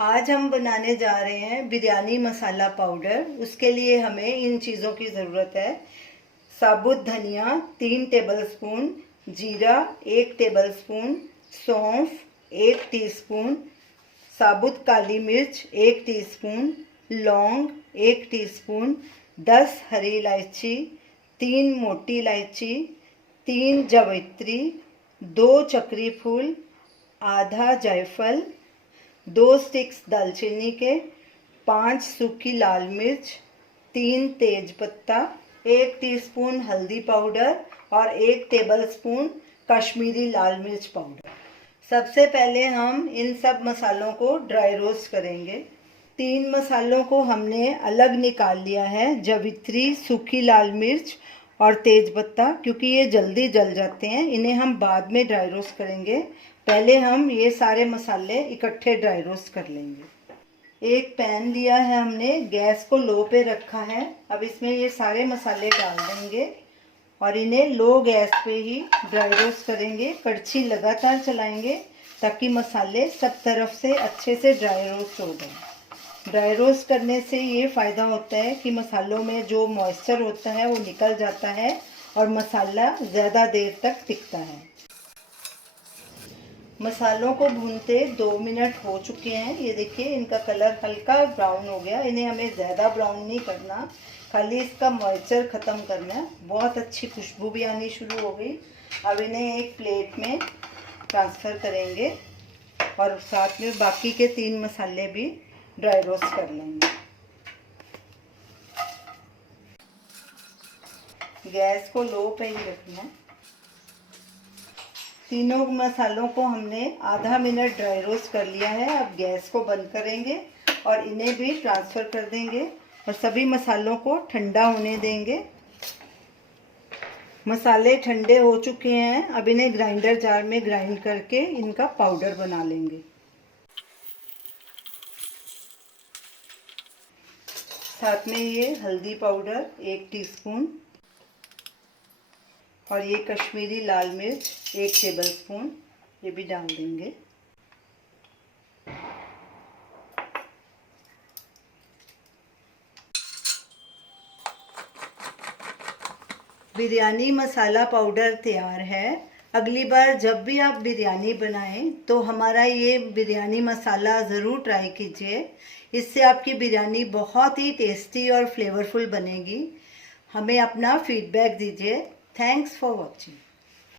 आज हम बनाने जा रहे हैं बिरयानी मसाला पाउडर। उसके लिए हमें इन चीज़ों की ज़रूरत है। साबुत धनिया 3 टेबलस्पून, जीरा 1 टेबलस्पून, सौंफ 1 टीस्पून, साबुत काली मिर्च 1 टीस्पून, लौंग 1 टीस्पून, 10 हरी इलायची, 3 मोटी इलायची, 3 जावित्री, 2 चक्री फूल, आधा जायफल, 2 स्टिक्स दालचीनी के, 5 सूखी लाल मिर्च, 3 तेज पत्ता, 1 टीस्पून हल्दी पाउडर और 1 टेबलस्पून कश्मीरी लाल मिर्च पाउडर। सबसे पहले हम इन सब मसालों को ड्राई रोस्ट करेंगे। 3 मसालों को हमने अलग निकाल लिया है, जावित्री, सूखी लाल मिर्च और तेज पत्ता, क्योंकि ये जल्दी जल जाते हैं। इन्हें हम बाद में ड्राई रोस्ट करेंगे। पहले हम ये सारे मसाले इकट्ठे ड्राई रोस्ट कर लेंगे। एक पैन लिया है हमने, गैस को लो पे रखा है। अब इसमें ये सारे मसाले डाल देंगे और इन्हें लो गैस पे ही ड्राई रोस्ट करेंगे। कड़छी लगातार चलाएंगे ताकि मसाले सब तरफ से अच्छे से ड्राई रोस्ट हो जाए। ड्राई रोस्ट करने से ये फ़ायदा होता है कि मसालों में जो मॉइस्चर होता है वो निकल जाता है और मसाला ज़्यादा देर तक टिकता है। मसालों को भूनते 2 मिनट हो चुके हैं। ये देखिए, इनका कलर हल्का ब्राउन हो गया। इन्हें हमें ज़्यादा ब्राउन नहीं करना, खाली इसका मॉइस्चर ख़त्म करना है। बहुत अच्छी खुशबू भी आनी शुरू हो गई। अब इन्हें एक प्लेट में ट्रांसफ़र करेंगे और साथ में बाकी के 3 मसाले भी ड्राई रोस्ट कर लेंगे। गैस को लो पे ही रखना है। तीनों मसालों को हमने आधा मिनट ड्राई रोस्ट कर लिया है। अब गैस को बंद करेंगे और इन्हें भी ट्रांसफ़र कर देंगे और सभी मसालों को ठंडा होने देंगे। मसाले ठंडे हो चुके हैं। अब इन्हें ग्राइंडर जार में ग्राइंड करके इनका पाउडर बना लेंगे। साथ में ये हल्दी पाउडर 1 टीस्पून और ये कश्मीरी लाल मिर्च 1 टेबलस्पून, ये भी डाल देंगे। बिरयानी मसाला पाउडर तैयार है। अगली बार जब भी आप बिरयानी बनाएं तो हमारा ये बिरयानी मसाला ज़रूर ट्राई कीजिए। इससे आपकी बिरयानी बहुत ही टेस्टी और फ्लेवरफुल बनेगी। हमें अपना फीडबैक दीजिए। Thanks for watching.